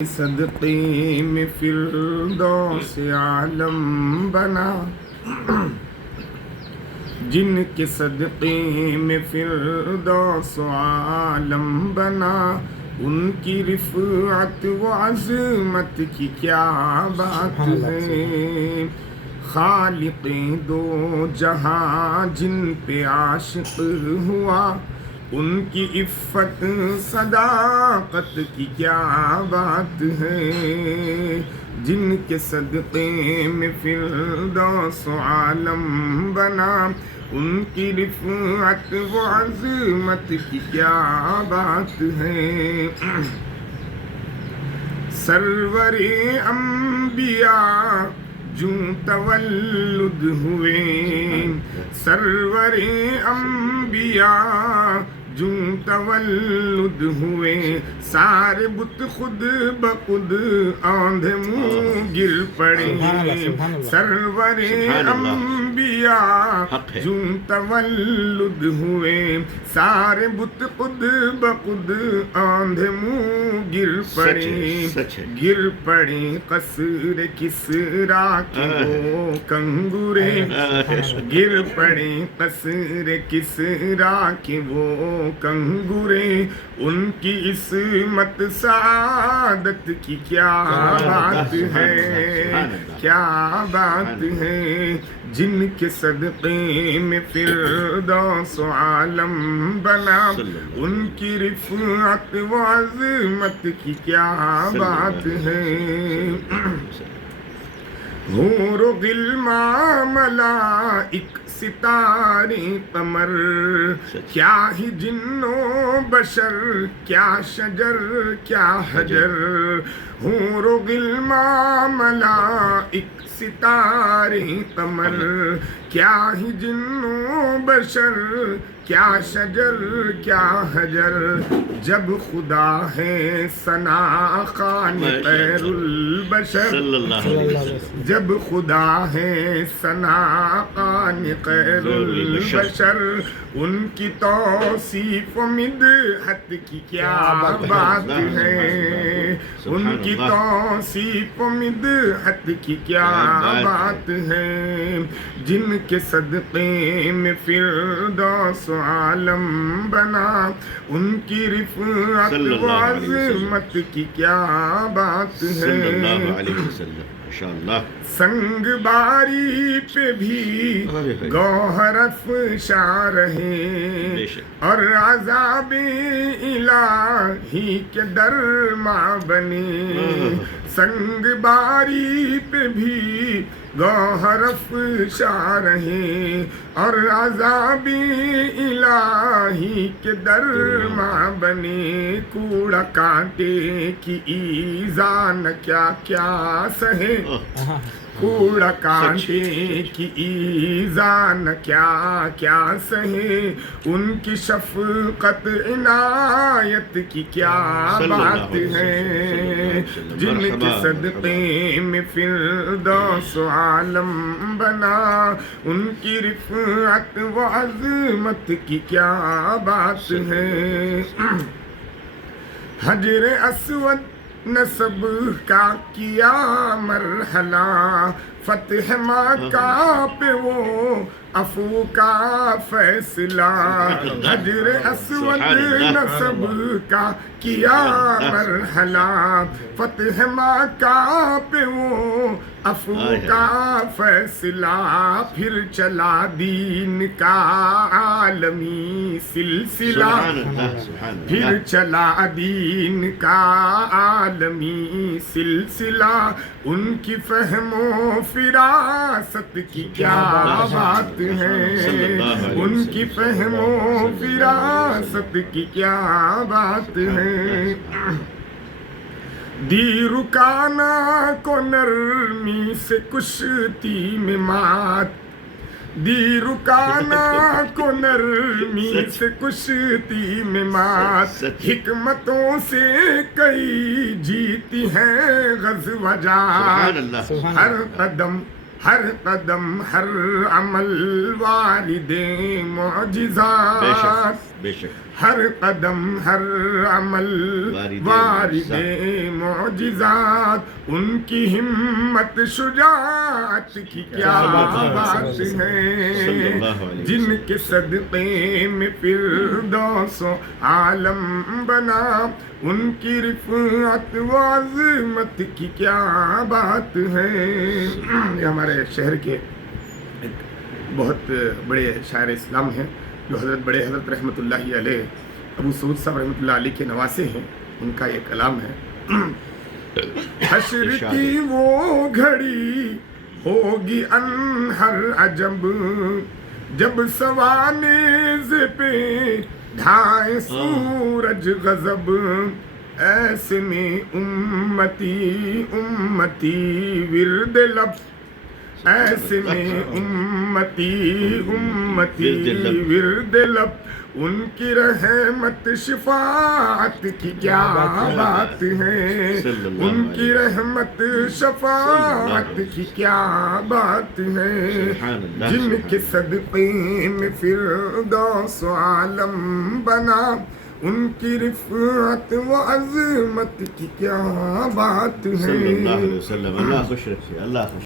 صدقے میں فردوس عالم بنا، جن کے صدقے میں فردوس عالم بنا، ان کی رفعت و عظمت کی کیا بات ہے۔ خالق دو جہاں جن پہ عاشق ہوا، ان کی عفت صداقت کی کیا بات ہے۔ جن کے صدقے میں فردوس عالم بنا، ان کی رفعت و عظمت کی کیا بات ہے۔ سرور انبیاء جوں تولد ہوئے، سرور انبیاء جوں تولد ہوئے، سارے بت خود بخود آندھے منہ گر پڑے۔ سرور انبیاء جوں تولد ہوئے، سارے بت خود بخود آندھے منہ گر پڑے۔ گر پڑے قصر کسریٰ کے وہ کنگرے، گر پڑے قصر کسریٰ کے وہ کنگرے، ان کی عصمت سعادت کی کیا بات ہے، کیا بات ہے۔ جن کے صدقے میں فردوس عالم بنا، ان کی رفعت و عظمت کی کیا بات ہے۔ حور و غلمان ملائک ستارے قمر، کیا ہی جن و بشر، کیا شجر کیا حجر۔ حور و غلمان ملائک ستارے قمر، کیا ہی جن و بشر، کیا شجر کیا حجر۔ جب خدا ہے ثنا خوان خیر البشر، جب خدا ہے ثنا خوان خیر البشر، ان کی توصیف و مدحت کی کیا بات ہے، ان کی توصیف و مدحت کی کیا بات ہے۔ جن کے صدقے میں فردوس عالم بنا، ان کی رفعت و عظمت کی کیا بات ہے۔ سنگ باری پہ بھی گوہر افشاں رہے، اور عذاب الہی کے درماں بنے۔ سنگ باری پہ بھی گوہر افشاں رہے، اور عذاب الہی کے درماں بنے۔ کوڑا کانٹے کی ایذا نہ کیا کیا سہے، کوڑا کانٹے کی ایذا نہ کیا کیا سہے، ان کی شفقت عنایت کی کیا بات ہے۔ جن کے صدقے میں فردوس عالم بنا، ان کی رفعت و عظمت کی کیا بات ہے۔ حجر اسود نسب کا کیا مرحلہ، فتح مکہ پہ وہ عفو کا فیصلہ۔ حجر اسود نسب کا کیا مرحلہ، فتح مکہ پہ وہ عفو کا فیصلہ۔ پھر چلا دین کا عالمی سلسلہ، پھر چلا دین کا عالمی سلسلہ۔ ان کی فہم و فراست کی کیا بات ہے، ان کی فہم و فراست کی کیا بات ہے۔ دی رکانا کو نرمی سے کشتی میں مات، دی رکانا کو نرمی سے کشتی میں مات۔ حکمتوں سے کئی جیتی ہیں غزوہ جات، ہر قدم ہر قدم ہر عمل والد بے معجزات، شک بے شک ہر قدم ہر عمل والد معجزات، ان کی ہمت شجاعت کی کیا بات ہے، جن کے صدقے میں فردوس و عالم بنا، ان کی رفعت و عظمت کی کیا بات ہے۔ یہ ہمارے شہر کے ایک بہت بڑے شاعر اسلام ہیں جو حضرت بڑے حضرت رحمۃ اللہ علیہ ابو سعود صاحب رحمۃ اللہ علیہ کے نواسے ہیں، ان کا یہ کلام ہے۔ حشر کی وہ گھڑی ہوگی انہر عجب، جب سوانیز پہ ڈھائے سورج غضب، ایسے میں امتی امتی ورد لب، ایسے میں امتی امتی ورد لب، ان کی رحمت شفاعت کی کیا بات ہے، ان کی رحمت شفاعت کی کیا بات ہے، جن کے صدقے میں فردوس و عالم بنا، ان کی رفعت و عظمت کی کیا بات ہے۔ صلی اللہ علیہ وسلم۔ اللہ خوش رکھے، اللہ خوش